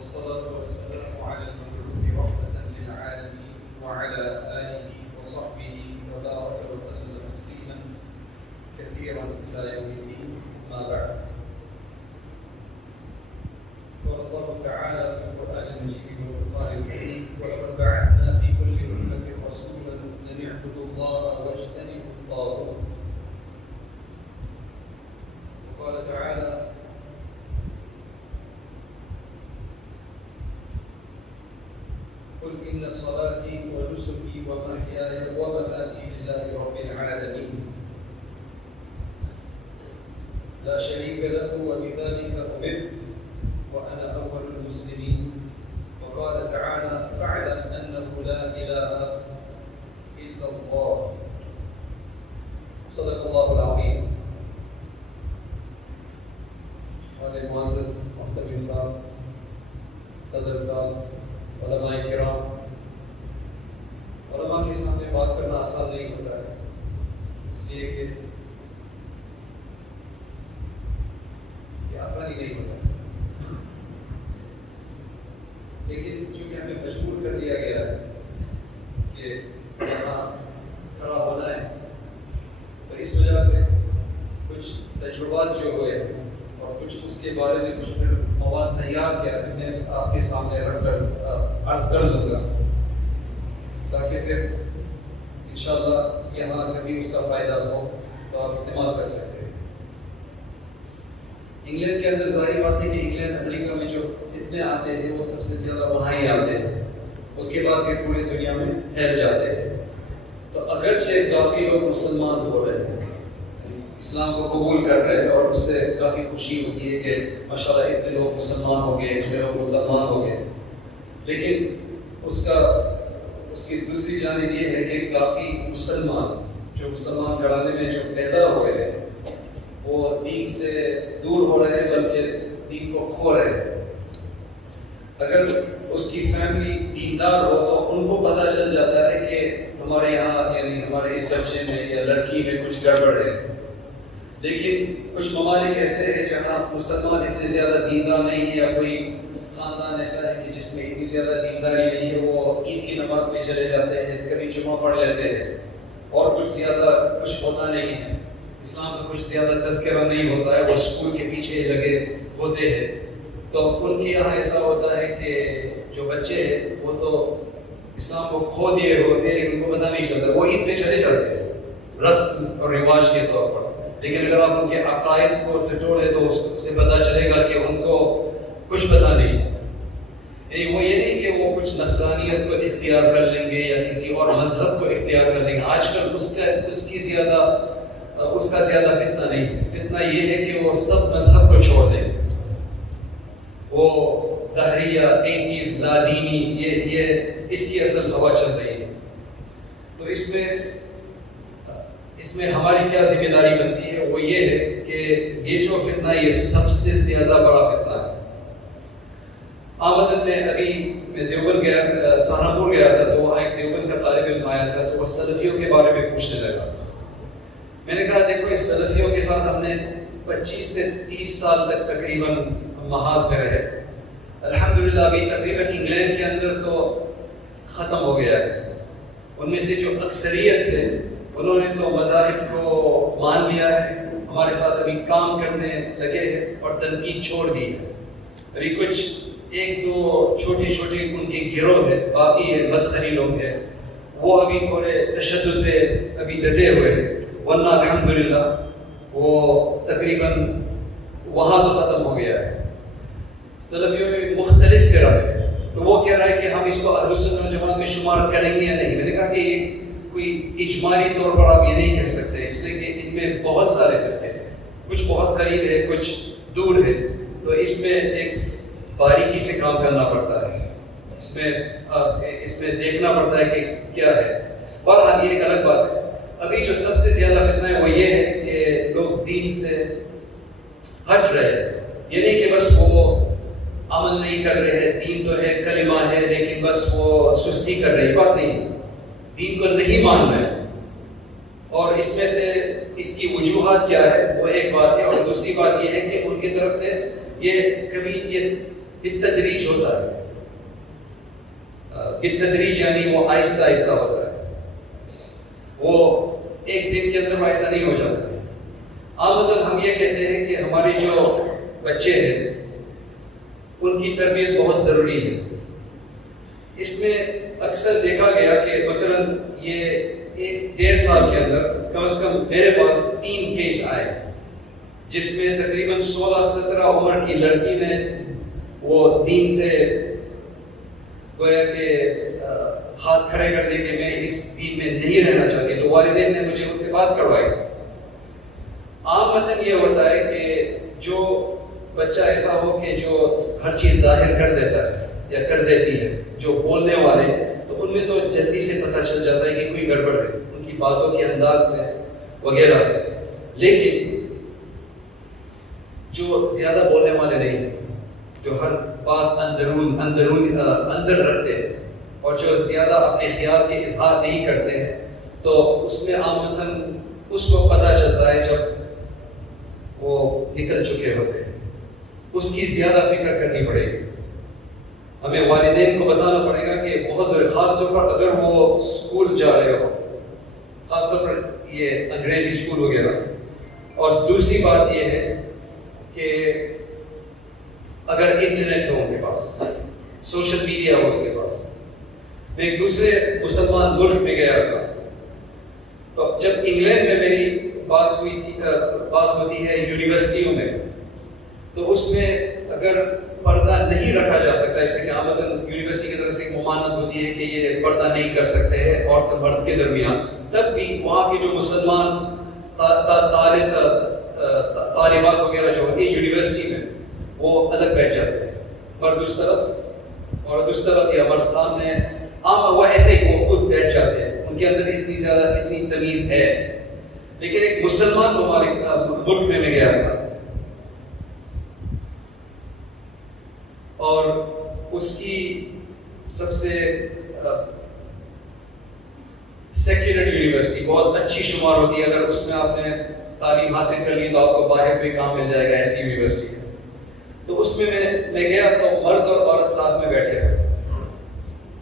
والصلاة والسلام على المبعوث رحمة للعالمين وعلى آله وصحبه وبارك وسلم تسليما كثيرا إلى يوم الدين. ما بعد. قال الله تعالى في القرآن المجيد والفرقان الحكيم: ولقد بعثنا في كل أمة رسولا أن اعبدوا الله واجتنبوا الطاغوت. وقال تعالى: قل إن صلاتي ونسكي ومحياي ومماتي لله رب العالمين لا شريك له وبذلك أمرت وأنا أول المسلمين. وقال تعالى: فاعلم أنه لا إله إلا الله. صدق الله العظيم. ہمارے معزز محترم صاحب، صدر صاحب، علماء کرام، علماء کے سامنے بات کرنا آسان نہیں ہوتا ہے، اس لیے کہ یہ آسانی نہیں ہوتا ہے، لیکن چونکہ ہمیں مجبور کر دیا گیا ہے کہ یہاں کھڑا ہونا ہے، تو اس وجہ سے کچھ تجربات جو ہوئے ہیں اور کچھ اس کے بارے میں کچھ مواد تیار کیا ہے، میں آپ کے سامنے رکھ کر عرض کر دوں گا تاکہ پھر انشاءاللہ یہاں کبھی اس کا فائدہ ہو تو آپ استعمال کر سکتے ہیں۔ انگلینڈ کے اندر ظاہری بات ہے کہ انگلینڈ امریکہ میں جو فتنے آتے ہیں وہ سب سے زیادہ وہاں ہی آتے ہیں، اس کے بعد پھر پوری دنیا میں پھیل جاتے ہیں۔ تو اگرچہ کافی لوگ مسلمان ہو رہے ہیں، اسلام کو قبول کر رہے ہیں، اور اس سے کافی خوشی ہوتی ہے کہ ماشاءاللہ اتنے لوگ مسلمان ہو گئے، اتنے لوگ مسلمان ہو گئے، لیکن اس کی دوسری جانب یہ ہے کہ کافی مسلمان جو مسلمان گھرانے میں جو پیدا ہوئے ہیں وہ دین سے دور ہو رہے ہیں، بلکہ دین کو کھو رہے ہیں۔ اگر اس کی فیملی دیندار ہو تو ان کو پتہ چل جاتا ہے کہ ہمارے یہاں یعنی ہمارے اس بچے میں یا لڑکی میں کچھ گڑبڑ ہے، لیکن کچھ ممالک ایسے ہیں جہاں مسلمان اتنے زیادہ دیندار نہیں ہیں، یا کوئی خاندان ایسا ہے کہ جس میں اتنی زیادہ دینداری نہیں ہے، وہ عید کی نماز میں چلے جاتے ہیں، کبھی جمعہ پڑھ لیتے ہیں، اور کچھ زیادہ کچھ ہوتا نہیں ہے، اسلام کا کچھ زیادہ تذکرہ نہیں ہوتا ہے، وہ اسکول کے پیچھے لگے ہوتے ہیں۔ تو ان کے یہاں ایسا ہوتا ہے کہ جو بچے ہیں وہ تو اسلام کو کھو دیے ہوتے ہیں، لیکن ان کو پتہ نہیں چلتا، وہ عید پہ چلے جاتے ہیں رسم اور رواج کے طور پر، لیکن اگر آپ ان کے عقائد کو ٹٹولے تو اس سے پتہ چلے گا کہ ان کو کچھ پتہ نہیں۔ یعنی وہ یہ نہیں کہ وہ کچھ نصرانیت کو اختیار کر لیں گے یا کسی اور مذہب کو اختیار کر لیں گے۔ آج کل اس کا زیادہ فتنہ نہیں ہے، فتنہ یہ ہے کہ وہ سب مذہب کو چھوڑ دیں، وہ دہریہ، ایتھیسٹ، لا دینی، یہ اس کی اصل ہوا چل رہی ہے۔ تو اس میں ہماری کیا ذمہ داری بنتی ہے، وہ یہ ہے کہ یہ جو فتنہ یہ سب سے زیادہ بڑا فتنہ ہے۔ آمدن میں ابھی میں دیوبند گیا، سہارنپور گیا تھا، تو وہاں ایک دیوبند کا طالب علم آیا تھا، تو وہ سلفیوں کے بارے میں پوچھنے لگا۔ میں نے کہا دیکھو اس سلفیوں کے ساتھ ہم نے 25 سے 30 سال تک تقریباً محاذ میں رہے، الحمدللہ ابھی تقریباً انگلینڈ کے اندر تو ختم ہو گیا ہے، ان میں سے جو اکثریت ہے انہوں نے تو مذاہب کو مان لیا ہے، ہمارے ساتھ ابھی کام کرنے لگے ہیں اور تنقید چھوڑ دی ہے۔ ابھی کچھ ایک دو چھوٹی ان کے گروہ ہے، باقی مدخلی لوگ ہیں، وہ ابھی تھوڑے تشدد پہ ابھی ڈٹے ہوئے ہیں، ورنہ الحمدللہ وہ تقریباً وہاں تو ختم ہو گیا ہے۔ سلفیوں میں مختلف فرق ہے، تو وہ کہہ رہا ہے کہ ہم اس کو اہل سنت والجماعت میں شمار کریں گے یا نہیں۔ میں نے کہا کہ یہ کوئی اجمالی طور پر آپ یہ نہیں کہہ سکتے، اس لیے کہ ان میں بہت سارے فرقے ہیں، کچھ بہت قریب ہے، کچھ دور ہے، تو اس میں ایک باریکی سے کام کرنا پڑتا ہے، اس میں دیکھنا پڑتا ہے کہ کیا ہے۔ بہرحال یہ ایک الگ بات ہے۔ ابھی جو سب سے زیادہ فتنہ ہے وہ یہ ہے کہ لوگ دین سے ہٹ رہے ہیں، یہ نہیں کہ بس وہ عمل نہیں کر رہے ہیں، دین تو ہے، کلمہ ہے، لیکن بس وہ سستی کر رہے ہیں، بات نہیں، دین کو نہیں مان رہے، اور اس میں سے اس کی وجوہات کیا ہے وہ ایک بات ہے، اور دوسری بات یہ ہے کہ ان کی طرف سے یہ کبھی یہ بالتدریج ہوتا ہے. بالتدریج یعنی وہ آہستہ آہستہ ہوتا ہے, وہ ایک دن کے اندر ایسا نہیں ہو جاتا. عامةً ہم یہ کہتے ہیں کہ ہمارے جو بچے ہیں ان کی تربیت بہت ضروری ہے. اس میں اکثر دیکھا گیا کہ مثلا یہ 1.5 سال کے اندر کم از کم میرے پاس 3 کیس آئے جس میں تقریباً 16-17 عمر کی لڑکی نے وہ دین سے گویا کہ ہاتھ کھڑے کر دیا کہ میں اس دین میں نہیں رہنا چاہتی, تو والدین نے مجھے ان سے بات کروائی. عامةً یہ ہوتا ہے کہ جو بچہ ایسا ہو کہ جو ہر چیز ظاہر کر دیتا ہے یا کر دیتی ہے, جو بولنے والے تو ان میں تو جلدی سے پتہ چل جاتا ہے کہ کوئی گڑبڑ ہے ان کی باتوں کے انداز سے وغیرہ سے. لیکن جو زیادہ بولنے والے نہیں ہیں, جو ہر بات اندر رکھتے ہیں اور جو زیادہ اپنے خیال کے اظہار نہیں کرتے ہیں, تو اس میں عامةً اس کو پتہ چلتا ہے جب وہ نکل چکے ہوتے ہیں. اس کی زیادہ فکر کرنی پڑے گی. ہمیں والدین کو بتانا پڑے گا کہ بہت ضروری, خاص طور پر اگر وہ اسکول جا رہے ہو, خاص طور پر یہ انگریزی اسکول وغیرہ. اور دوسری بات یہ ہے کہ اگر انٹرنیٹ ہو ان کے پاس, سوشل میڈیا ہو اس کے پاس. میں ایک دوسرے مسلمان ملک میں گیا تھا, تو جب انگلینڈ میں میری بات ہوتی ہے یونیورسٹیوں میں, تو اس میں اگر پردہ نہیں رکھا جا سکتا, اس لیے کہ عامةً یونیورسٹی کی طرف سے ایک ممانعت ہوتی ہے کہ یہ پردہ نہیں کر سکتے ہیں عورت مرد کے درمیان, تب بھی وہاں کے جو مسلمان طالبات وغیرہ جو ہوتی ہے یونیورسٹی میں, وہ الگ بیٹھ جاتے ہیں, مرد اس طرف عورت اس طرف یا مرد سامنے, وہ ایسے ہی وہ خود بیٹھ جاتے ہیں. ان کے اندر اتنی تمیز ہے. لیکن ایک مسلمان ملک میں گیا تھا اور اس کی سب سے سیکولر یونیورسٹی بہت اچھی شمار ہوتی ہے. اگر اس میں آپ نے تعلیم حاصل کر لی تو آپ کو باہر بھی کام مل جائے گا, ایسی یونیورسٹی ہے. تو اس میں میں گیا تو مرد اور عورت ساتھ میں بیٹھے ہوئے.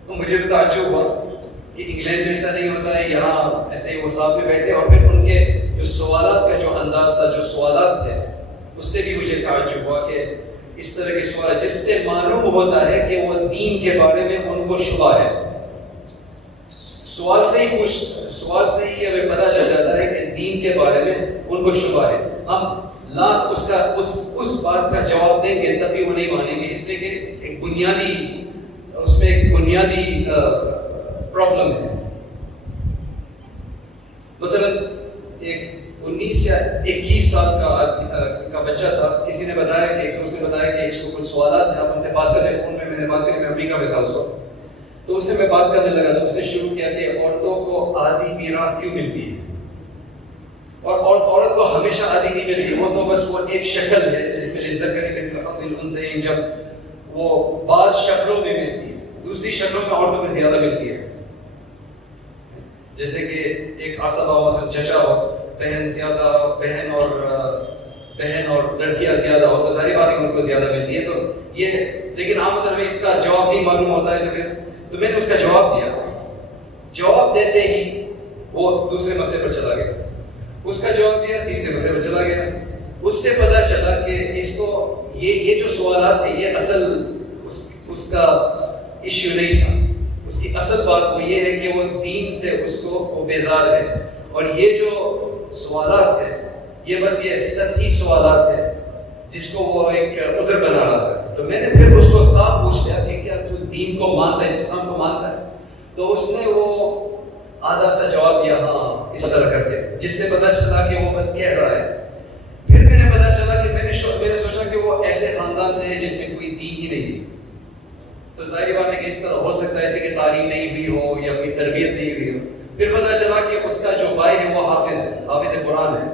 تو مجھے تو تعجب ہوا کہ انگلینڈ میں ایسا نہیں ہوتا ہے, یہاں ایسے ہی وہ ساتھ میں بیٹھے. اور پھر ان کے جو سوالات کا جو انداز تھا, جو سوالات تھے, اس سے بھی مجھے تعجب ہوا کہ اس طرح کے سوال جس سے معلوم ہوتا ہے کہ وہ دین کے بارے میں ان کو شبہ ہے. سوال سے ہی ہمیں پتہ چل جاتا ہے کہ دین کے بارے میں ان کو شبہ ہے. ہم لاکھ اس بات کا جواب دیں گے تب بھی وہ نہیں مانیں گے, اس لیے کہ اس میں ایک بنیادی پرابلم ہے. مثلا ایک 19 یا 21 سال کا بچہ تھا, کسی نے بتایا کہ ایک دوست نے بتایا کہ اس کو کچھ سوالات ہیں, آپ ان سے بات کر لیں. فون میں میں نے بات کری, میں امریکہ میں تھا اس وقت. تو اس سے میں بات کرنے لگا تو اس نے شروع کیا کہ عورتوں کو آدھی میراث کیوں ملتی ہے, اور عورت کو ہمیشہ آدھی نہیں ملتی. وہ تو بس وہ ایک شکل ہے جس میں للذکر مثل حظ الانثیین, جب وہ بعض شکلوں میں ملتی ہے, دوسری شکلوں میں عورتوں کو زیادہ ملتی ہے. جیسے کہ ایک عصبہ ہو, مثلا چچا ہو, بہن اور لڑکیاں زیادہ ہو, تو ظاہر بات ہے ان کو زیادہ ملتی ہے. تو یہ لیکن عامةً ہمیں اس کا جواب نہیں معلوم ہوتا ہے. تو میں نے اس کا جواب دیا. جواب دیتے ہی وہ دوسرے مسئلے پر چلا گیا, اس کا جواب دیا, تیسرے مسئلے پر چلا گیا. اس سے پتہ چلا کہ اس کو یہ جو سوالات ہیں یہ اصل اس کا ایشو نہیں تھا. اس کی اصل بات وہ یہ ہے کہ وہ دین سے اس کو وہ بیزار ہے, اور یہ جو سوالات ہیں یہ بس یہ سطحی سوالات ہیں جس کو وہ ایک عذر بنا رہا تھا. تو میں نے پھر اس کو صاف پوچھ لیا کہ کیا تو دین کو مانتا ہے, اسلام کو مانتا ہے؟ تو اس نے وہ آدھا سا جواب دیا, ہاں اس طرح کر کے, جس سے پتہ چلا کہ وہ بس کہہ رہا ہے. پھر میں نے پتہ چلا کہ میں نے سوچا کہ وہ ایسے خاندان سے ہے جس میں کوئی دین ہی نہیں ہے. تو ظاہر بات ہے کہ اس طرح ہو سکتا ہے ایسے کہ تعلیم نہیں ہوئی ہو یا کوئی تربیت نہیں ہوئی ہو. پھر پتہ چلا کہ اس کا جو بھائی ہے وہ حافظ قرآن ہے.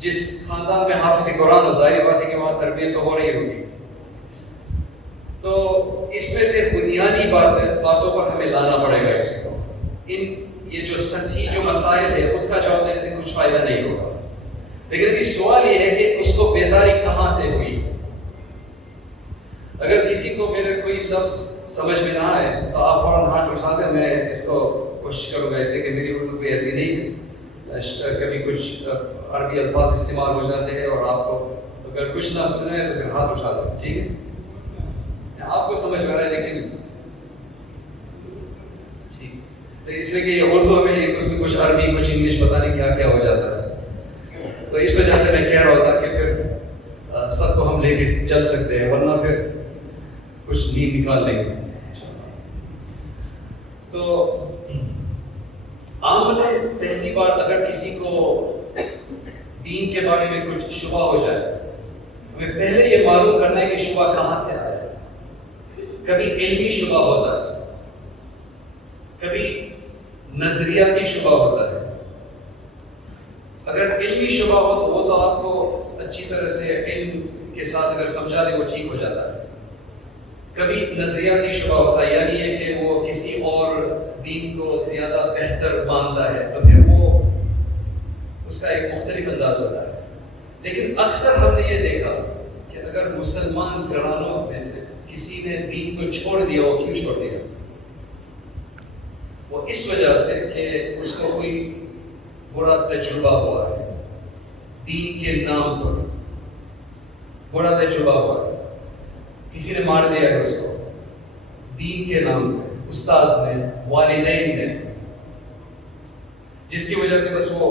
جس خاندان میں حافظ قرآن ہو, ظاہر بات ہے کہ وہاں تربیت تو ہو رہی ہوگی. تو اس میں پھر بنیادی باتوں پر ہمیں لانا پڑے گا اس کو. یہ جو سطحی جو مسائل ہے اس کا جواب دینے سے کچھ فائدہ نہیں ہوگا. لیکن اس سوال یہ ہے کہ اس کو بیزاری کہاں سے ہوئی. اگر کسی کو میرے کوئی لفظ سمجھ میں نہ آئے تو آپ فوراً ہاتھ اٹھا دیں، میں اس کو کوشش کروں گا، ایسے کہ میری اردو کوئی ایسی نہیں ہے، کبھی کچھ عربی الفاظ استعمال ہو جاتے ہیں اور آپ کو اگر کچھ نہ سمجھ آئے تو پھر ہاتھ اٹھا دیں، ٹھیک ہے؟ آپ کو سمجھ میں آ رہا ہے لیکن ٹھیک، اس لیے کہ یہ اردو میں اس میں کچھ عربی کچھ انگلش پتہ نہیں کیا کیا ہو جاتا ہے، تو اس وجہ سے میں کہہ رہا ہوتا کہ پھر سب کو ہم لے کے چل سکتے ہیں، ورنہ پھر کچھ نیند نکال لیں گے۔ تو عام میں پہلی بار اگر کسی کو دین کے بارے میں کچھ شبہ ہو جائے، ہمیں پہلے یہ معلوم کرنا ہے کہ شبہ کہاں سے آیا ہے۔ کبھی علمی شبہ ہوتا ہے، کبھی نظریاتی شبہ ہوتا ہے۔ اگر علمی شبہ ہو تو وہ تو آپ کو اچھی طرح سے علم کے ساتھ اگر سمجھا دے وہ ٹھیک ہو جاتا ہے۔ کبھی نظریاتی شبہ ہوتا ہے، یعنی یہ کہ وہ کسی اور دین کو زیادہ بہتر مانتا ہے، تو پھر وہ اس کا ایک مختلف انداز ہوتا ہے۔ لیکن اکثر ہم نے یہ دیکھا کہ اگر مسلمان گھرانوں میں سے کسی نے دین کو چھوڑ دیا، وہ کیوں چھوڑ دیا؟ وہ اس وجہ سے کہ اس کو کوئی برا تجربہ ہوا ہے، دین کے نام پر برا تجربہ ہوا ہے، کسی نے مار دیا ہے اس کو دین کے نام پہ، استاذ نے، والدین نے، جس کی وجہ سے بس وہ،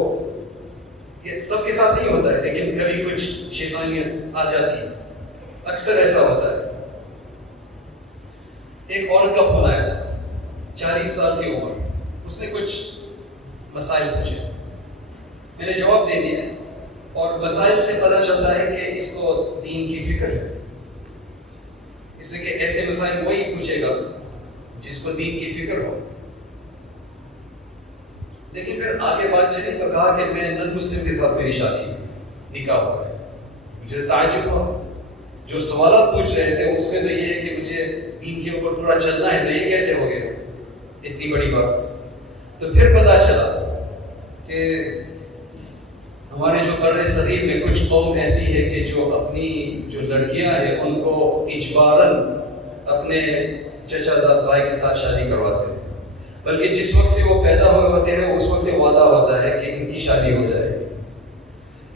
یہ سب کے ساتھ نہیں ہوتا ہے لیکن کبھی کچھ شیطانیت آ جاتی ہے، اکثر ایسا ہوتا ہے۔ ایک عورت کا فون آیا تھا، 40 سال کی عمر، اس نے کچھ مسائل پوچھے، میں نے جواب دے دیا، اور مسائل سے پتہ چلتا ہے کہ اس کو دین کی فکر ہے، اس لیے کہ ایسے مسائل وہی پوچھے گا جس کو دین کی فکر ہو۔ لیکن پھر آگے بات چلی تو کہا کہ میں نن مسلم کے ساتھ میری شادی نکاح ہوا ہے۔ مجھے تعجب ہوا، جو سوالات پوچھ رہے تھے اس میں تو یہ ہے کہ مجھے دین کے اوپر پورا چلنا ہے، تو یہ کیسے ہو گیا اتنی بڑی بات؟ تو پھر پتا چلا کہ ہمارے جو بر صغیر میں کچھ قوم ایسی ہے کہ جو اپنی جو لڑکیاں ہیں ان کو اجباراً اپنے چچا زاد بھائی کے ساتھ شادی کرواتے ہیں، بلکہ جس وقت سے وہ پیدا ہوئے ہوتے ہیں اس وقت سے وعدہ ہوتا ہے کہ ان کی شادی ہو جائے۔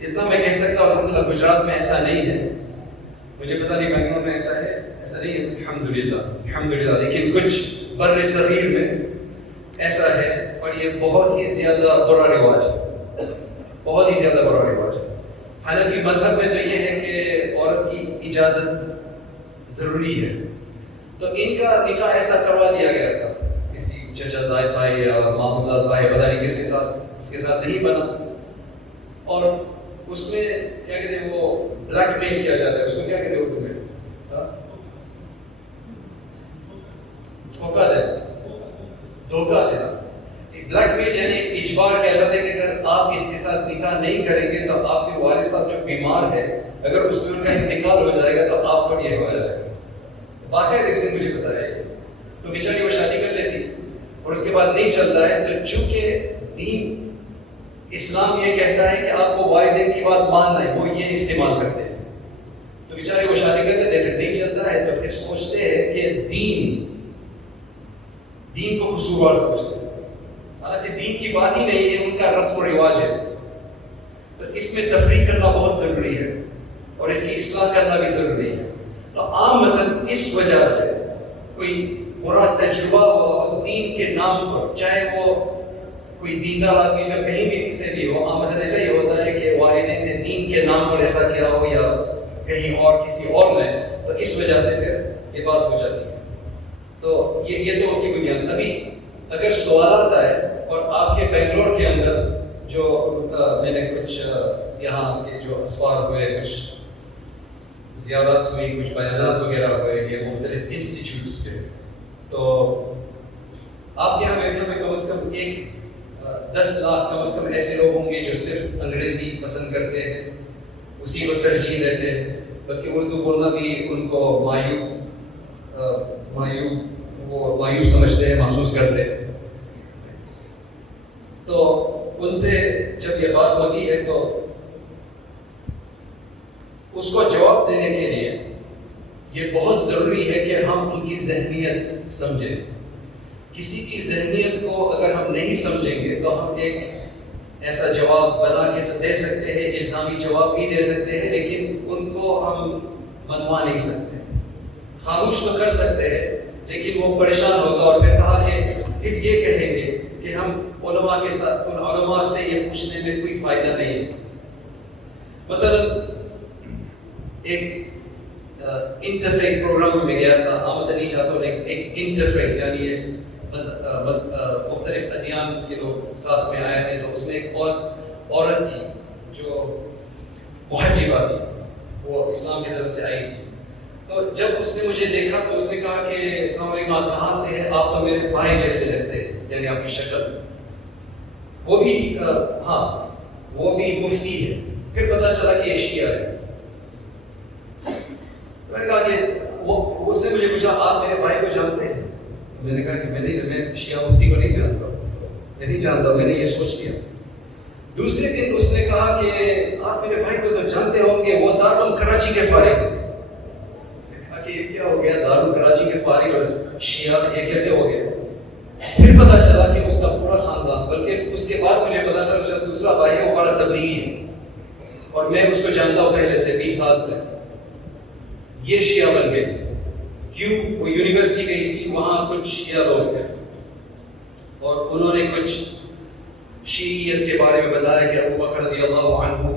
اتنا میں کہہ سکتا ہوں الحمدللہ گجرات میں ایسا نہیں ہے، مجھے پتہ نہیں بنگلور میں ایسا ہے، ایسا نہیں ہے الحمدللہ، لیکن کچھ بر صغیر میں ایسا ہے، اور یہ بہت ہی زیادہ برا رواج ہے، بہت ہی زیادہ برا رواج ہے۔ حنفی مذہب میں تو یہ ہے کہ عورت کی اجازت ضروری ہے، تو ان کا نکاح ایسا کروا دیا گیا تھا، کسی چچا زائد بھائی یا مامو زاد بھائی پتہ نہیں کس کے ساتھ، اس کے ساتھ نہیں بنا، اور اس میں کیا کہتے ہیں وہ بلیک میل کیا جاتا ہے، اس کو کیا کہتے ہیں اردو میں؟ دھوکہ دینا۔ بلیک میل یعنی اجبار کیا جاتا ہے کہ اگر آپ اس کے ساتھ نکاح نہیں کریں گے تو آپ کے والد صاحب جو بیمار ہے، اگر اس میں ان کا انتقال ہو جائے گا تو آپ پر یہ ہو جائے گا۔ باقاعدہ سے مجھے پتا ہے، تو بیچاری وہ شادی کر لیتی اور اس کے بعد نہیں چلتا ہے، تو چونکہ دین اسلام یہ کہتا ہے کہ آپ کو والدین کی بات ماننا ہے، وہ یہ استعمال کرتے ہیں، تو بیچارے وہ شادی کر لیتے ہیں، نہیں چلتا ہے تو پھر سوچتے ہیں کہ دین کو قصوروار سمجھتے ہیں، حالانکہ دین کی بات ہی نہیں ہے، ان کا رسم و رواج ہے۔ تو اس میں تفریق کرنا بہت ضروری ہے اور اس کی اصلاح کرنا بھی ضروری ہے۔ تو عام مطلب اس وجہ سے کوئی برا تجربہ ہو دین کے نام پر، چاہے وہ کوئی دیندار آدمی سے کہیں بھی سے بھی ہو، عام مطلب ایسا ہی ہوتا ہے کہ والدین نے دین کے نام پر ایسا کیا ہو یا کہیں اور کسی اور نے، تو اس وجہ سے پھر یہ بات ہو جاتی ہے۔ تو یہ تو اس کی بنیاد۔ ابھی اگر سوالات آئے اور آپ کے بنگلور کے اندر جو میں نے کچھ یہاں کے جو اسفار ہوئے، کچھ زیارات ہوئی، کچھ بیانات وغیرہ ہوئے یہ مختلف انسٹیٹیوٹس کے، تو آپ کے یہاں میرے خیال میں کم از کم 10 لاکھ کم از کم ایسے لوگ ہوں گے جو صرف انگریزی پسند کرتے ہیں، اسی کو ترجیح دیتے ہیں، بلکہ اردو بولنا بھی ان کو مایوب سمجھتے ہیں، محسوس کرتے ہیں۔ تو ان سے جب یہ بات ہوتی ہے تو اس کو جواب دینے کے لیے یہ بہت ضروری ہے کہ ہم ان کی ذہنیت سمجھیں. کسی کی ذہنیت کو اگر ہم نہیں سمجھیں گے تو ہم ایک ایسا جواب بنا کے تو دے سکتے ہیں، الزامی جواب بھی دے سکتے ہیں، لیکن ان کو ہم منوا نہیں سکتے. خاموش تو کر سکتے ہیں لیکن وہ پریشان ہوگا اور پھر کہا کہ پھر یہ کہیں گے کہ ہم علماء کے ساتھ ان علماء سے یہ پوچھنے میں کوئی فائدہ نہیں ہے. مثلا ایک انٹرفیک پروگرام میں گیا تھا، آمدنی چاہتا ہوں ایک انٹرفیک یعنی یہ مختلف ادیان کے لوگ ساتھ میں آئے تھے. تو اس میں ایک عورت تھی جو محجبہ تھی، وہ اسلام کی طرف سے آئی تھی. تو جب اس نے مجھے دیکھا تو اس نے کہا کہ السلام علیکم، آپ کہاں سے ہیں؟ آپ تو میرے بھائی جیسے لگتے ہیں، یعنی آپ کی شکل. وہ بھی ہاں وہ بھی مفتی ہے. پھر پتا چلا کہ یہ شیعہ ہے. میں نے کہا کہ اس نے مجھے پوچھا آپ میرے بھائی کو جانتے ہیں؟ میں نے کہا کہ میں شیعہ مفتی کو نہیں جانتا، میں نہیں جانتا. میں نے یہ سوچ لیا. دوسرے دن اس نے کہا کہ آپ میرے بھائی کو تو جانتے ہوں گے، وہ دارالعلوم کراچی کے فارغ ہیں. کہ یہ کیا ہو گیا، دارالعلوم کراچی کے فارغ اور شیعہ یہ کیسے ہو گیا؟ پھر پتا چلا کہ اس کا پورا خاندان، بلکہ اس کے بعد مجھے پتا چلا کہ دوسرا بھائی ہے وہ بڑا تبلیغی ہے اور میں اس کو جانتا ہوں پہلے سے 20 سال سے. یہ شیعہ بن گئے. کیوں؟ وہ یونیورسٹی گئی تھی، وہاں کچھ شیعہ لوگ تھے اور انہوں نے کچھ شیعیت کے بارے میں بتایا کہ ابو بکر رضی اللہ عنہ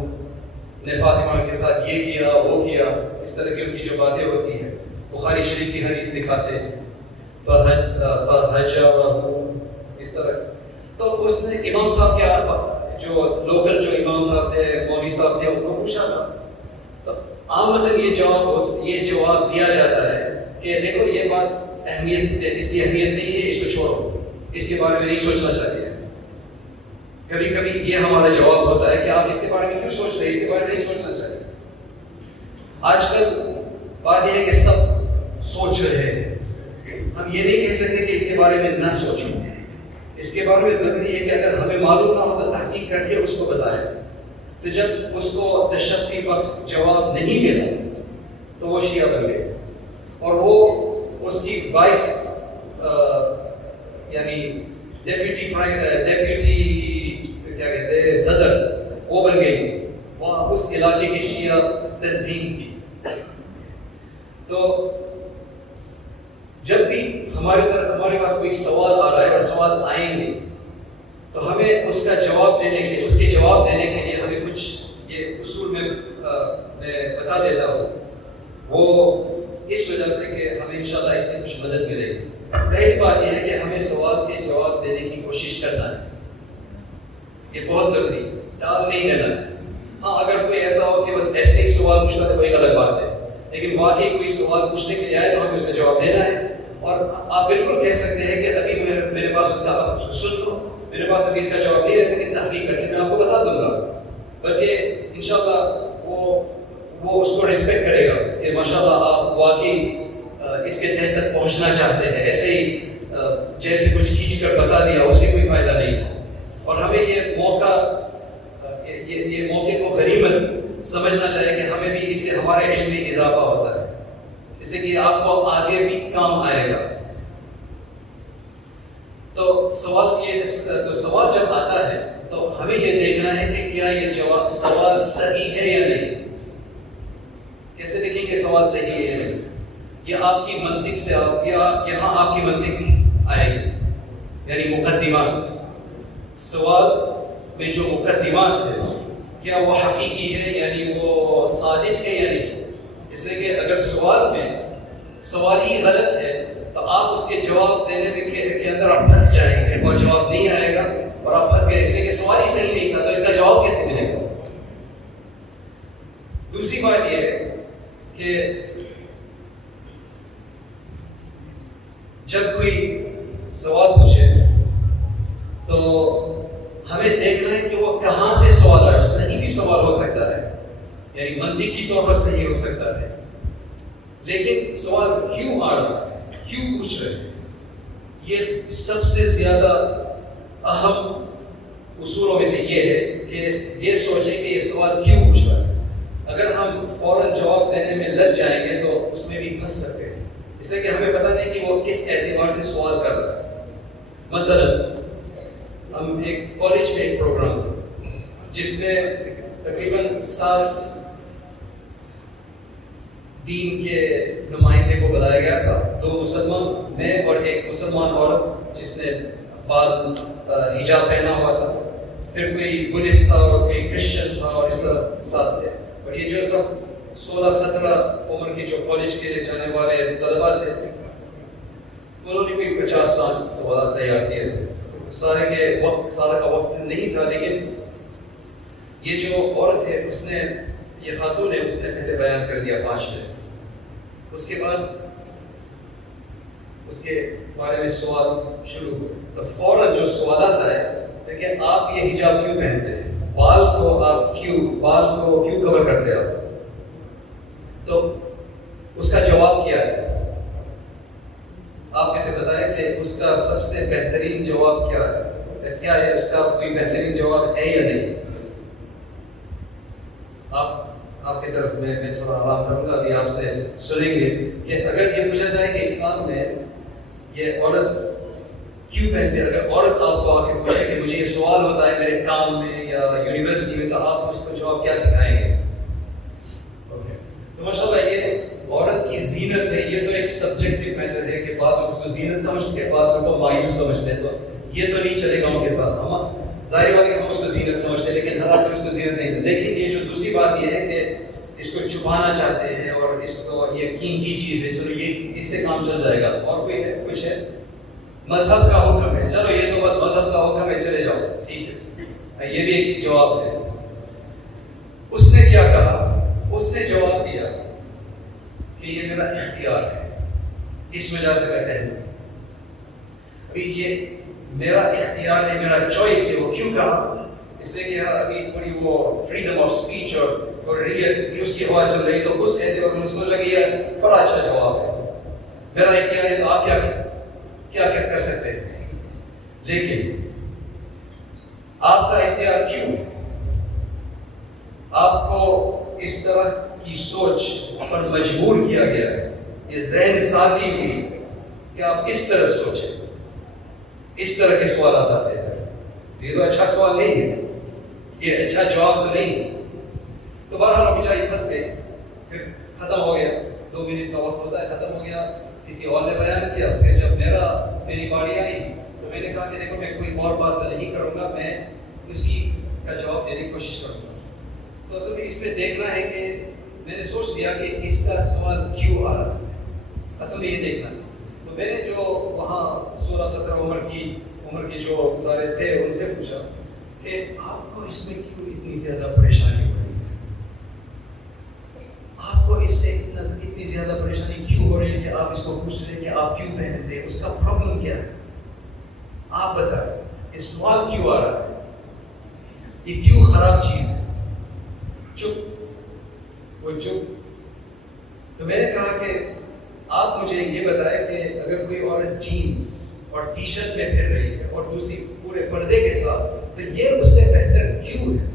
نے فاطمہ کے ساتھ یہ کیا وہ کیا، اس طرح کی ان کی جو باتیں ہوتی ہیں. بخاری شریف کی حدیث دکھاتے ہیں اس طرح. تو اس نے امام صاحب کے جو لوکل جو امام صاحب تھے، مولوی صاحب تھے، ان کو پوچھا تھا. تو عامةً یہ جواب دیا جاتا ہے کہ دیکھو یہ بات اس کی اہمیت نہیں ہے، اس کو چھوڑو، اس کے بارے میں نہیں سوچنا چاہیے. کبھی کبھی یہ ہمارا جواب ہوتا ہے کہ آپ اس کے بارے میں کیوں سوچتے ہیں، اس کے بارے میں نہیں سوچنا چاہیے. آج کل بات یہ ہے کہ سب سوچ رہے ہیں. ہم یہ نہیں کہہ سکتے کہ اس کے بارے میں نہ سوچیں. اس کے بارے میں ضروری ہے کہ اگر ہمیں معلوم نہ ہو تو تحقیق کر کے اس کو بتائیں. تو جب اس کو تشفی بخش جواب نہیں ملا تو وہ شیعہ بن گئے اور وہ اس کی وائس یعنی ڈیپیوٹی کیا کہتے ہیں صدر وہ بن گئی وہاں اس علاقے کی شیعہ تنظیم کی. تو جب بھی ہمارے پاس کوئی سوال آ رہا ہے اور سوال آئیں گے تو ہمیں اس کا جواب دینے کے لیے، اس کے جواب دینے کے لیے ہمیں کچھ یہ اصول میں بتا دیتا ہوں. وہ اس وجہ سے کہ ہمیں انشاءاللہ اس سے کچھ مدد ملے گی. پہلی بات یہ ہے کہ ہمیں سوال کے جواب دینے کی کوشش کرنا ہے. یہ بہت ضروری ہے، ٹال نہیں دینا ہے. ہاں اگر کوئی ایسا ہو کہ بس ایسے ہی سوال پوچھتا ہے وہ ایک الگ بات ہے، لیکن واقعی کوئی سوال پوچھنے کے لیے آئے تو ہمیں اس کا جواب دینا ہے. اور آپ بالکل کہہ سکتے ہیں کہ ابھی میرے پاس اس کو سن لو، میرے پاس ابھی اس کا جواب نہیں ہے، لیکن تحقیق کر کے میں آپ کو بتا دوں گا. بلکہ انشاءاللہ وہ اس کو رسپیکٹ کرے گا کہ ماشاءاللہ آپ واقعی اس کے تحت تک پہنچنا چاہتے ہیں. ایسے ہی جیب سے کچھ کھینچ کر بتا دیا اس سے کوئی فائدہ نہیں ہے. اور ہمیں یہ موقع کو غنیمت سمجھنا چاہیے کہ ہمیں بھی اس سے ہمارے علم میں اضافہ ہوتا ہے، اس سے کہ آپ کو آگے بھی کام آئے گا. تو سوال جب آتا ہے تو ہمیں یہ دیکھنا ہے کہ کیا یہ سوال صحیح ہے یا نہیں. کیسے دیکھیں کہ سوال صحیح ہے یا نہیں؟ یہ آپ کی منطق سے یہاں آپ کی منطق آئے گی، یعنی مقدمات. سوال میں جو مقدمات ہے کیا وہ حقیقی ہے، یعنی وہ صادق ہے یا نہیں. اس لیے کہ اگر سوال ہی غلط ہے تو آپ اس کے جواب دینے کے اندر آپ پھنس جائیں گے اور جواب نہیں آئے گا اور آپ پھنس گئے. اس لیے کہ سوال ہی صحیح نہیں تھا تو اس کا جواب کیسے ملے گا. دوسری بات یہ ہے کہ جب کوئی سوال پوچھے تو ہمیں دیکھنا ہے کہ وہ کہاں سے سوال آیا. صحیح بھی سوال ہو سکتا ہے، یعنی منطقی طور پر صحیح ہو سکتا ہے، لیکن سوال کیوں آ رہا ہے، کیوں پوچھ رہے ہیں، یہ سب سے زیادہ اہم اصولوں میں سے یہ ہے کہ یہ سوچیں کہ یہ سوال کیوں پوچھ رہا ہے. اگر ہم فوراً جواب دینے میں لگ جائیں گے تو اس میں بھی پھنس اس لیے کہ ہمیں پتہ نہیں کہ وہ کس اعتبار سے سوال کر رہا ہے. مثلا ہم ایک کالج میں ایک پروگرام تھا جس میں تقریباً 7 دین کے نمائندے کو بلایا گیا تھا. 2 مسلمان، میں اور ایک مسلمان عورت جس نے بعد حجاب پہنا ہوا تھا. پھر کوئی بدھسٹ تھا اور کوئی کرسچن تھا اور اس طرح ساتھ تھے. اور یہ جو سب 16-17 عمر کے جو کالج کے جانے والے طلباء تھے انہوں نے کوئی 50 سوالات تیار کیے تھے. سارے کا وقت نہیں تھا، لیکن یہ جو عورت ہے اس نے، یہ خاتون ہے، اس نے پہلے بیان کر دیا 5 منٹ. اس کے بعد اس کے بارے میں سوال شروع ہوئے تو فوراً جو سوالات آئے کہ آپ یہ حجاب کیوں پہنتے ہیں، بال کو کیوں کور کرتے ہیں آپ. تو اس کا جواب کیا ہے؟ آپ کیسے بتائیں کہ اس کا سب سے بہترین جواب کیا ہے؟ کیا ہے اس کا کوئی بہترین جواب ہے یا نہیں؟ آپ کی طرف میں تھوڑا آرام کروں گا، ابھی آپ سے سنیں گے کہ اگر یہ پوچھا جائے کہ اسلام میں یہ عورت کیوں پہنتے ہیں، اگر عورت آپ کو آ کے پوچھے کہ مجھے یہ سوال ہوتا ہے میرے کام میں یا یونیورسٹی میں، تو آپ اس کو جواب کیا سکھائیں گے؟ تو ماشاءاللہ یہ عورت کی زینت ہے. یہ تو ایک سبجیکٹیو میٹر ہے کہ بعض لوگ اس کو زینت سمجھتے ہیں، بعض لوگ کو مایوس سمجھتے ہیں. تو یہ تو نہیں چلے گا ان کے ساتھ. ہم ظاہر بات ہے کہ ہم اس کو زینت سمجھتے ہیں، لیکن ہر آدمی اس کو زینت نہیں سمجھتے. لیکن یہ جو دوسری بات یہ ہے کہ اس کو چھپانا چاہتے ہیں اور اس کو یہ قیمتی چیز ہے، چلو یہ اس سے کام چل جائے گا. اور کوئی ہے کچھ ہے؟ مذہب کا حکم ہے، چلو یہ تو بس مذہب کا حکم ہے، چلے جاؤ، ٹھیک ہے. یہ بھی ایک جواب ہے. اس نے کیا کہا؟ اس نے جواب دیا کہ یہ میرا اختیار ہے، اس وجہ سے میں پہنوں. ابھی یہ میرا اختیار ہے، میرا چوائس ہے. وہ کیوں کہا؟ اس لیے کہ ابھی پوری وہ فریڈم آف اسپیچ اور حریت اس کی ہوا چل رہی، تو اس اعتبار میں سوچا کہ یہ بڑا اچھا جواب ہے. میرا اختیار ہے تو آپ کیا کر سکتے ہیں. لیکن آپ کا اختیار کیوں؟ آپ کو اس طرح کی سوچ پر مجبور کیا گیا ہے، یہ ذہن سازی ہوئی کہ آپ اس طرح سوچیں، اس طرح کے سوالات آتے ہیں. یہ تو اچھا سوال نہیں ہے، یہ اچھا جواب تو نہیں ہے. تو بہرحال ہم بیچارے پھنس گئے. پھر ختم ہو گیا، 2 منٹ کا وقت ہوتا ہے، ختم ہو گیا. کسی اور نے بیان کیا. پھر جب میری باری آئی تو میں نے کہا کہ دیکھو میں کوئی اور بات تو نہیں کروں گا، میں اسی کا جواب دینے کی کوشش کروں گا. تو اصل میں اس میں دیکھنا ہے کہ میں نے سوچ لیا کہ اس کا سوال کیوں آ رہا ہے، اصل میں یہ دیکھنا ہے. تو میں نے جو وہاں 16-17 عمر کے جو سارے تھے ان سے پوچھا کہ آپ کو اس میں کیوں اتنی زیادہ پریشانی ہو رہی ہے، آپ کو اس سے اتنی زیادہ پریشانی کیوں ہو رہی ہے کہ آپ اس کو پوچھ رہے ہیں کہ آپ کیوں پہنتے ہیں، اس کا پرابلم کیا ہے، آپ بتائیں. یہ سوال کیوں آ رہا ہے، یہ کیوں خراب چیز ہے. چپ. تو میں نے کہا کہ آپ مجھے یہ بتائیں کہ اگر کوئی عورت جینز اور ٹی شرٹ میں پھر رہی ہے اور دوسری پورے پردے کے ساتھ، تو یہ اس سے بہتر کیوں ہے؟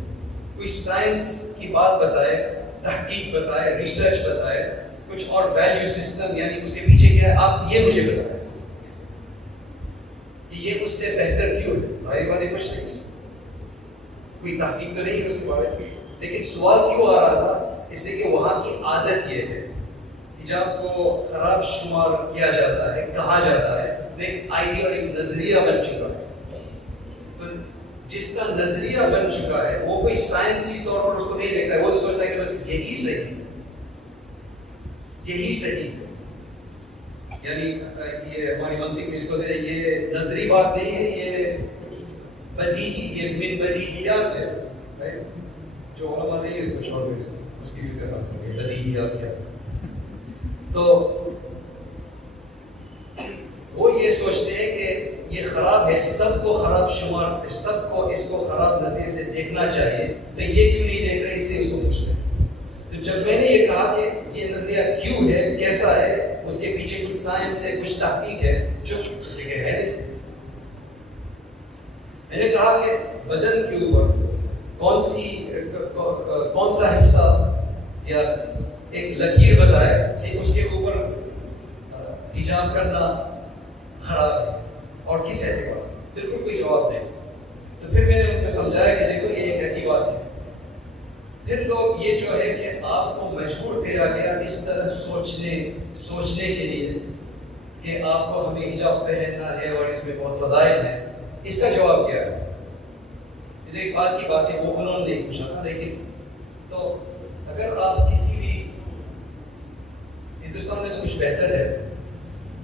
کوئی سائنس کی بات بتائے، تحقیق بتائے، ریسرچ بتائے، کچھ اور ویلیو سسٹم، یعنی اس کے پیچھے کیا ہے، آپ یہ مجھے بتائیں کہ یہ اس سے بہتر کیوں ہے. ظاہر بات ہے کچھ نہیں، کوئی تحقیق تو نہیں ہے اس کے بارے میں. لیکن سوال کیوں آ رہا تھا؟ اس لیے کہ وہاں کی عادت یہ ہے، حجاب کو خراب شمار کیا جاتا ہے، کہا جاتا ہے، ایک آئیڈیا اور ایک نظریہ بن چکا ہے. تو جس کا نظریہ بن چکا ہے وہ کوئی سائنسی طور پر اس کو نہیں دیکھتا ہے، وہ تو سوچتا ہے کہ بس یہی صحیح ہے. یعنی یہ ہماری منطق میں اس کو دے رہے، یہ نظری بات نہیں ہے، یہ بدیہی، یہ من بدیہیات ہے. جو علماء نہیں اس کو چھوڑ دو، اس کی فکر نہ کرو، یہ بدیہیات کیا. تو وہ یہ سوچتے ہیں کہ یہ خراب ہے، سب کو خراب شمار، سب کو اس کو خراب نظریے سے دیکھنا چاہیے، تو یہ کیوں نہیں دیکھ رہے، اس لیے اس کو پوچھتے ہیں. تو جب میں نے یہ کہا کہ یہ نظریہ کیوں ہے، کیسا ہے، اس کے پیچھے کچھ سائنس ہے، کچھ تحقیق ہے، جو کسی کے ہے نہیں. میں نے کہا کہ بدن کے اوپر کون سا حصہ یا ایک لکیر بتائے کہ اس کے اوپر حجاب کرنا خراب ہے اور کس اعتبار سے؟ بالکل کوئی جواب نہیں. تو پھر میں نے ان کو سمجھایا کہ دیکھو یہ ایک ایسی بات ہے. پھر لوگ یہ جو ہے کہ آپ کو مجبور کیا گیا اس طرح سوچنے کے لیے کہ آپ کو ہمیں حجاب پہننا ہے اور اس میں بہت فضائل ہیں. اس کا جواب کیا ہے؟ ایک بات کی بات ہے، وہ انہوں نے نہیں پوچھا تھا، لیکن تو اگر آپ کسی بھی ہندوستان میں تو کچھ بہتر ہے،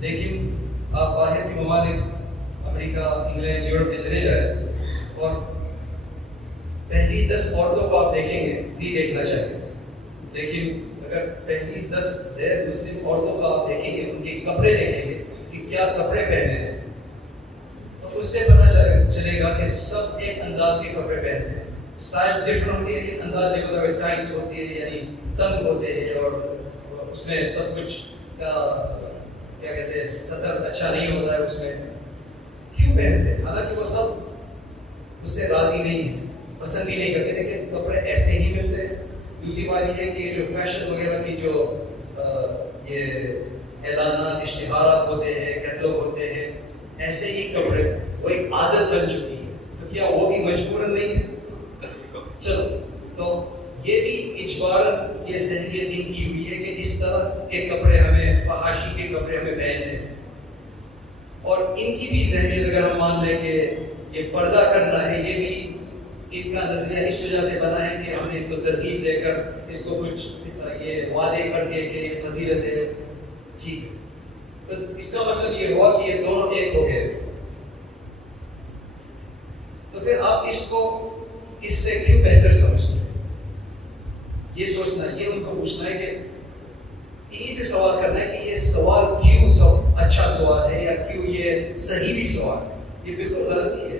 لیکن آپ باہر کے ممالک امریکہ، انگلینڈ، یورپ میں چلے جائیں اور پہلی 10 عورتوں کو آپ دیکھیں گے، نہیں دیکھنا چاہیے، لیکن اگر پہلی 10 غیر مسلم عورتوں کو آپ دیکھیں گے، ان کے کپڑے دیکھیں گے کہ کیا کپڑے پہنے ہیں، تو اس سے پتہ چلے گا کہ سب ایک انداز کے کپڑے پہنتے ہیں. اسٹائلز ڈفرنٹ ہوتی ہے لیکن انداز ایک ہوتا ہے، ٹائٹ ہوتی ہے یعنی تنگ ہوتے ہیں، اور اس میں سب کچھ کیا کہتے ہیں سطر اچھا نہیں ہوتا ہے اس میں. کیوں پہنتے ہیں؟ حالانکہ وہ سب اس سے راضی نہیں ہیں، پسند بھی نہیں کرتے، لیکن کپڑے ایسے ہی ملتے ہیں. دوسری بات یہ ہے کہ جو فیشن وغیرہ کی جو یہ اعلانات، اشتہارات ہوتے ہیں، کیٹلاگ ہوتے ہیں، ایسے ہی کپڑے، وہ ایک عادت بن چکی ہے. تو کیا وہ بھی مجبوراً نہیں ہے؟ چلو، تو یہ بھی اجباراً یہ ذہنیت ان کی ہوئی ہے کہ اس طرح کے کپڑے ہمیں، فحاشی کے کپڑے ہمیں پہننے. اور ان کی بھی ذہنیت اگر ہم مان لیں کہ یہ پردہ کرنا ہے، یہ بھی ان کا نظریہ اس وجہ سے بنا ہے کہ ہم نے اس کو ترغیب دے کر، اس کو کچھ یہ وعدے کر کے کہ یہ فضیلت ہے، ٹھیک ہے. تو اس کا مطلب یہ ہوا کہ یہ دونوں ایک ہو گئے. تو پھر آپ اس کو اس سے کیوں بہتر سمجھتے ہیں؟ یہ سوچنا، یہ ان کو پوچھنا ہے کہ انہی سے سوال کرنا ہے کہ یہ سوال کیوں اچھا سوال ہے یا کیوں یہ صحیح بھی سوال ہے. یہ بالکل غلط ہی ہے.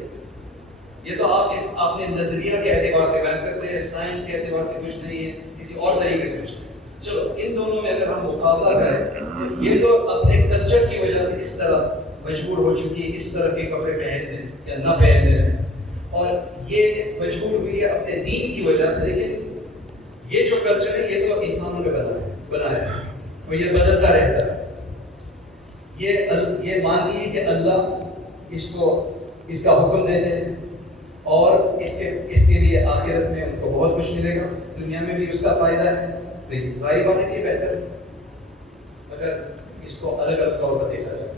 یہ تو آپ نے نظریہ کے اعتبار سے بیان کرتے ہیں، سائنس کے اعتبار سے کچھ نہیں ہے، کسی اور طریقے سے کچھ نہیں. چلو، ان دونوں میں اگر ہم مقابلہ کریں، یہ تو اپنے کلچر کی وجہ سے اس طرح مجبور ہو چکی ہے اس طرح کے کپڑے پہننے یا نہ پہننے، اور یہ مجبور ہوئی ہے اپنے دین کی وجہ سے. لیکن یہ جو کلچر ہے یہ تو انسانوں نے بنایا ہے، وہ یہ بدلتا رہتا ہے. یہ مانتی ہے کہ اللہ اس کا حکم دیتے ہیں اور اس کے لیے آخرت میں ان کو بہت کچھ ملے گا، دنیا میں بھی اس کا فائدہ ہے. تو ظاہر بات ہے کہ یہ بہتر ہے اگر اس کو الگ الگ طور پر دیکھا جائے.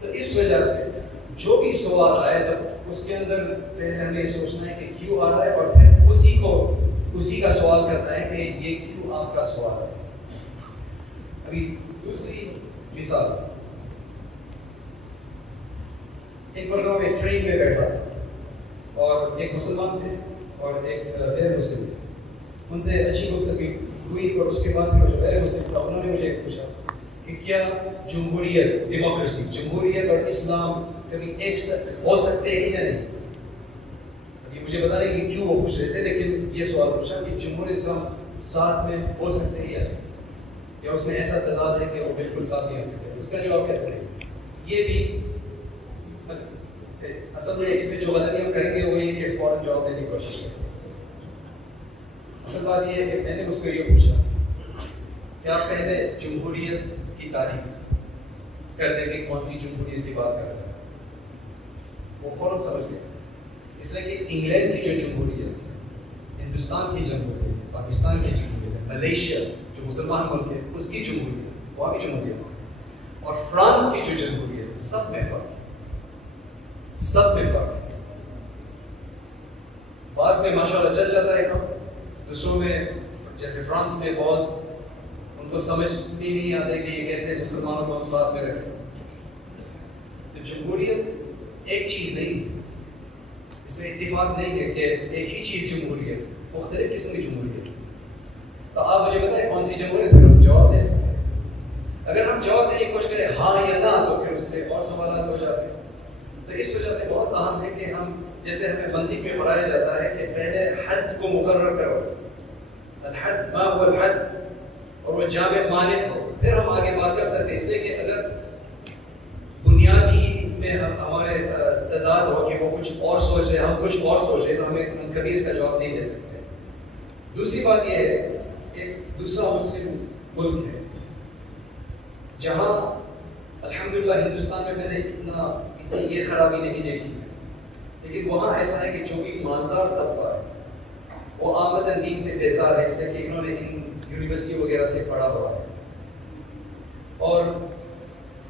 تو اس وجہ سے جو بھی سوال آئے تو اس کے اندر پہلے ہمیں یہ سوچنا ہے کہ کیوں آ رہا ہے، اور پھر اسی کا سوال کرنا ہے کہ یہ کیوں آپ کا سوال ہے. ابھی دوسری مثال، ایک مرتبہ میں ٹرین میں بیٹھا تھا اور ایک مسلمان تھے اور ایک غیر مسلم تھے. ان سے اچھی گفتگو ہوئی اور اس کے بعد جو غیر مسلم تھا انہوں نے مجھے پوچھا کہ کیا جمہوریت، ڈیموکریسی، جمہوریت اور اسلام کبھی ایک ہو سکتے ہیں یا نہیں. ابھی مجھے بتا نہیں کہ کیوں وہ پوچھ رہے تھے، لیکن یہ سوال پوچھا کہ جمہوریت اسلام ساتھ میں ہو سکتے ہیں یا اس میں ایسا تضاد ہے کہ وہ بالکل ساتھ نہیں ہو سکتے. اس کا جواب کیسے دیں؟ یہ بھی اصل میں اس میں جو غلطی ہم کریں گے وہ یہ کہ فوراً جواب دینے کی کوشش کریں. اصل بات یہ ہے کہ میں نے اس کو یہ پوچھا کہ آپ پہلے جمہوریت کی تعریف کر دیں کہ کون سی جمہوریت کی بات کر رہے ہیں. وہ فوراً سمجھ گئے، اس لیے کہ انگلینڈ کی جو جمہوریت ہے، ہندوستان کی جمہوریت ہے، پاکستان کی جمہوریت ہے، ملیشیا جو مسلمان ملک ہے اس کی جمہوریت ہے، وہاں بھی جمہوریت ہے، اور فرانس کی جو جمہوریت ہے، سب میں فرق ہے. بعض میں ماشاءاللہ چل جاتا ہے کام، دوسروں میں جیسے فرانس میں بہت ان کو سمجھ بھی نہیں آتا کہ یہ کیسے مسلمانوں کو ہم ساتھ میں رکھیں. تو جمہوریت ایک چیز نہیں، اس میں اتفاق نہیں ہے کہ ایک ہی چیز جمہوریت، مختلف قسم کی جمہوریت. تو آپ مجھے بتائیں کون سی جمہوریت، پھر ہم جواب دے سکتے ہیں. اگر ہم جواب دینے کی کوشش کریں ہاں یا نہ تو پھر اس پہ اور سوالات ہو جاتے ہیں. تو اس وجہ سے بہت اہم ہے کہ ہم، جیسے ہمیں منطق میں پڑھایا جاتا ہے کہ پہلے حد کو مقرر کرو، الحد ما هو الحد، اور وہ جامع مانع ہو، پھر ہم آگے بات کر سکتے ہیں. اس لیے کہ اگر بنیادی میں ہمارے تضاد ہو کہ وہ کچھ اور سوچ رہے، ہم کچھ اور سوچ رہے، تو ہم کبھی اس کا جواب نہیں دے سکتے. دوسری بات یہ ہے کہ دوسرا مسلم ملک ہے جہاں الحمدللہ ہندوستان میں نے اتنی یہ خرابی نہیں دیکھی ہے، لیکن وہاں ایسا ہے کہ جو بھی مالدار طبقہ ہے وہ آمدن دین سے بیزار ہے، اس لیے کہ انہوں نے ان یونیورسٹی وغیرہ سے پڑھا ہوا ہے، اور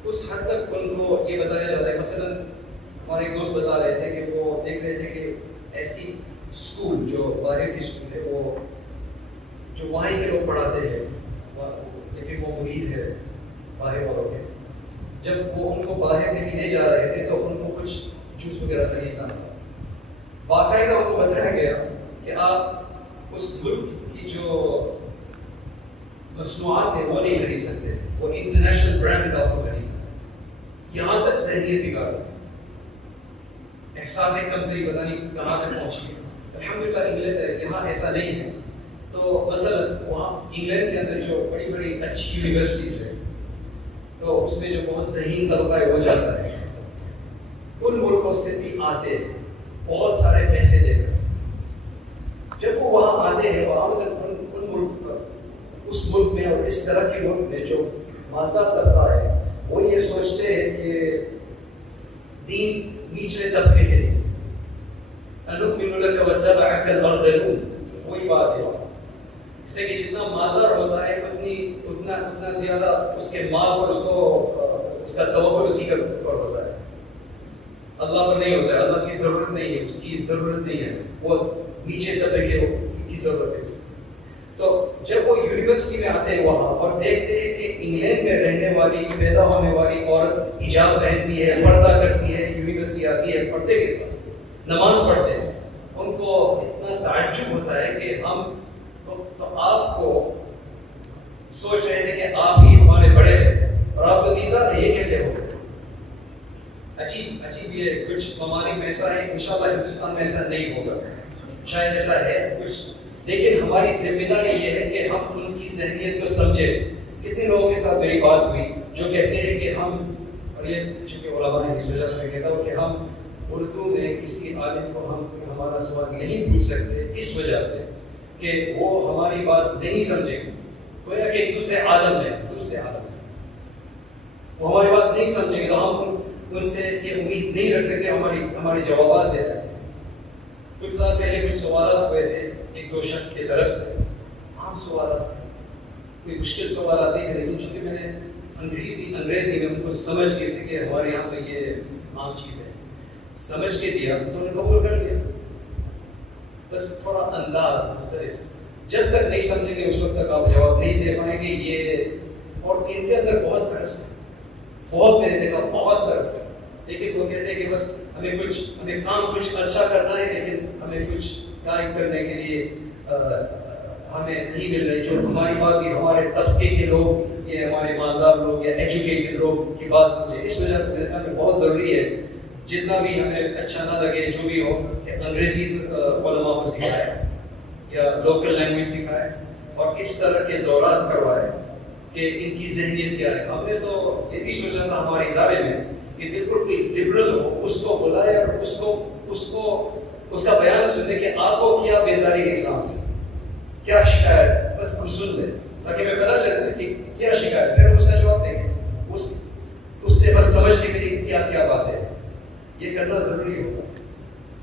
اس حد تک ان کو یہ بتایا جاتا ہے. مثلا ہمارے ایک دوست بتا رہے تھے کہ وہ دیکھ رہے تھے کہ ایسی اسکول جو باہر کی اسکول ہے، وہ جو وہاں کے لوگ پڑھاتے ہیں لیکن وہ مرید ہے باہر والوں کے، جب وہ ان کو باہر کہیں لے جا رہے تھے تو ان کو کچھ جوس وغیرہ خریدنا تھا. باقاعدہ ان کو بتایا گیا کہ آپ اس ملک کی جو مصنوعات ہیں وہ نہیں خرید سکتے، وہ انٹرنیشنل برانڈ کا آپ کو خریدنا ہے. یہاں تک ذہنیت بگاڑ، احساس کمتری پتہ نہیں کہاں تک پہنچی ہے. الحمدللہ یہاں ایسا نہیں ہے. تو مثلا وہاں انگلینڈ کے اندر جو بڑی بڑی اچھی یونیورسٹیز ہیں تو اس میں جو بہت ذہین طبقہ ہے وہ جاتا ہے، ان ملکوں سے بھی آتے ہیں بہت سارے پیسے دے کر. جب وہ وہاں آتے ہیں اور ان ملک اس ملک میں اور اس طرح کے ملک میں جو مالدار طبقہ ہے وہ یہ سوچتے ہیں کہ دین نچلے طبقے کے لیے، انؤمن لک واتبعک الارذلون، وہی بات ہے. اس لیے کہ جتنا مالدار ہوتا ہے اتنا زیادہ اس کے مال اور اس کا توکل اسی کے اوپر ہوتا ہے، اللہ پر نہیں ہوتا ہے. اللہ کی ضرورت نہیں ہے، اس کی ضرورت نہیں ہے، وہ نیچے طبقے کی ضرورت ہے. تو جب وہ یونیورسٹی میں آتے ہیں وہاں اور دیکھتے ہیں کہ انگلینڈ میں رہنے والی پیدا ہونے والی عورت حجاب پہنتی ہے، پردہ کرتی ہے، یونیورسٹی آتی ہے، پردے کے ساتھ نماز پڑھتے ہیں، ان کو اتنا تعجب ہوتا ہے کہ ہم تو آپ کو سوچ رہے تھے کہ آپ ہی ہمارے بڑے ہیں اور آپ تو دیندار تھے، یہ کیسے ہو گئے؟ عجیب یہ کچھ ممالک میں ایسا ہے. انشاءاللہ ہندوستان میں ایسا نہیں ہوگا، شاید ایسا ہے کچھ، لیکن ہماری ذمہ داری یہ ہے کہ ہم ان کی ذہنیت کو سمجھیں. کتنے لوگوں کے ساتھ میری بات ہوئی جو کہتے ہیں کہ ہم، اور یہ چونکہ علماء ہیں اس وجہ سے میں کہتا ہوں کہ ہم اردو میں کسی عالم کو ہم ہمارا سوال نہیں پوچھ سکتے اس وجہ سے کہ وہ ہماری بات نہیں سمجھیں گے. کوئی نہ کہ دوسرے عالم میں وہ ہماری بات نہیں سمجھیں گے تو ہم ان سے یہ امید نہیں رکھ سکتے ہمارے جوابات دے سکتے. کچھ سال پہلے کچھ سوالات ہوئے تھے ایک دو شخص کی طرف سے، عام سوالات تھے، کوئی مشکل سوالات نہیں تھے، لیکن چونکہ میں نے انگریزی میں ان کو سمجھ کے سیکھے، ہمارے یہاں تو یہ عام چیز ہے، سمجھ کے دیا تو انہوں نے قبول کر لیا. بس تھوڑا انداز مختلف، جب تک نہیں سمجھیں گے اس وقت تک آپ جواب نہیں دے پائیں گے. یہ اور ان کے اندر بہت طرز ہے، بہت میں نے دیکھا بہت طرز ہے، لیکن وہ کہتے ہیں کہ بس ہمیں کام کچھ اچھا کرنا ہے، لیکن ہمیں کچھ قائم کرنے کے لیے ہمیں نہیں مل رہی. جو ہماری بات یہ ہمارے طبقے کے لوگ، یہ ہمارے مالدار لوگ یا ایجوکیٹڈ لوگ کی بات سمجھے. اس وجہ سے میرے خیال میں بہت ضروری ہے جتنا بھی ہمیں اچھا نہ لگے جو بھی ہو کہ انگریزی علماء کو سکھائے یا لوکل لینگویج سکھائے اور اس طرح کے دورات کروائے کہ ان کی ذہنیت کیا ہے. ہم نے تو یہ بھی سوچا تھا ہمارے ادارے میں کہ بالکل کوئی لبرل ہو اس کو بلائے اور اس کا بیان سننے کہ آپ کو کیا بیزاری ہے اسلام سے، کیا شکایت ہے، بس ہم سن لیں تاکہ میں پتا چلے کہ کیا شکایت ہے، پھر اس کا جواب دیں گے. اس سے بس سمجھنے کے لیے کیا کیا بات ہے یہ کرنا ضروری ہوگا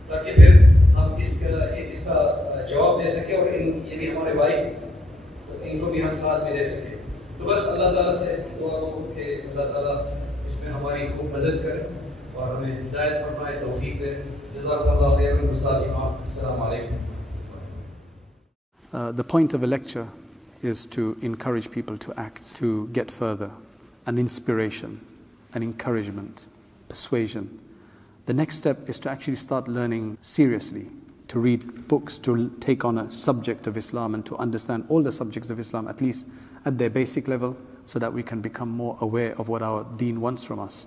تاکہ پھر ہم اس کا جواب دے سکیں اور یہ بھی ہمارے بھائی، ان کو بھی ہم ساتھ میں دے سکیں. تو بس اللہ تعالیٰ سے دعا ہو کہ اللہ تعالیٰ اس میں ہماری خوب مدد کرے اور ہمیں ہدایت فرمائے، توفیق دے. جزاک اللہ خیر. السلام علیکم. The point of a lecture is to encourage people to act, to get further, an inspiration, an encouragement, persuasion. The next step is to actually start learning seriously, to read books, to take on a subject of Islam and to understand all the subjects of Islam, at least at their basic level, so that we can become more aware of what our deen wants from us.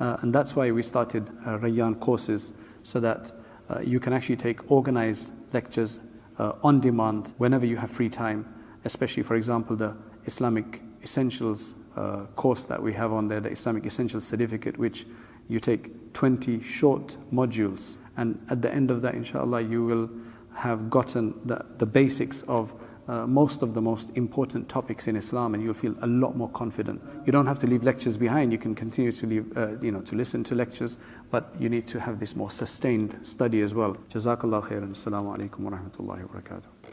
And that's why we started Rayyan courses, so that you can actually take organized lectures on demand whenever you have free time, especially, for example, the Islamic Essentials course that we have on there, the Islamic Essentials Certificate, which you take 20 short modules, and at the end of that, inshallah, you will have gotten the basics of most of the most important topics in Islam, and you'll feel a lot more confident. You don't have to leave lectures behind. You can continue to leave, to listen to lectures, but you need to have this more sustained study as well. Jazakallah khairan. Assalamu alaikum wa rahmatullahi wa barakatuh.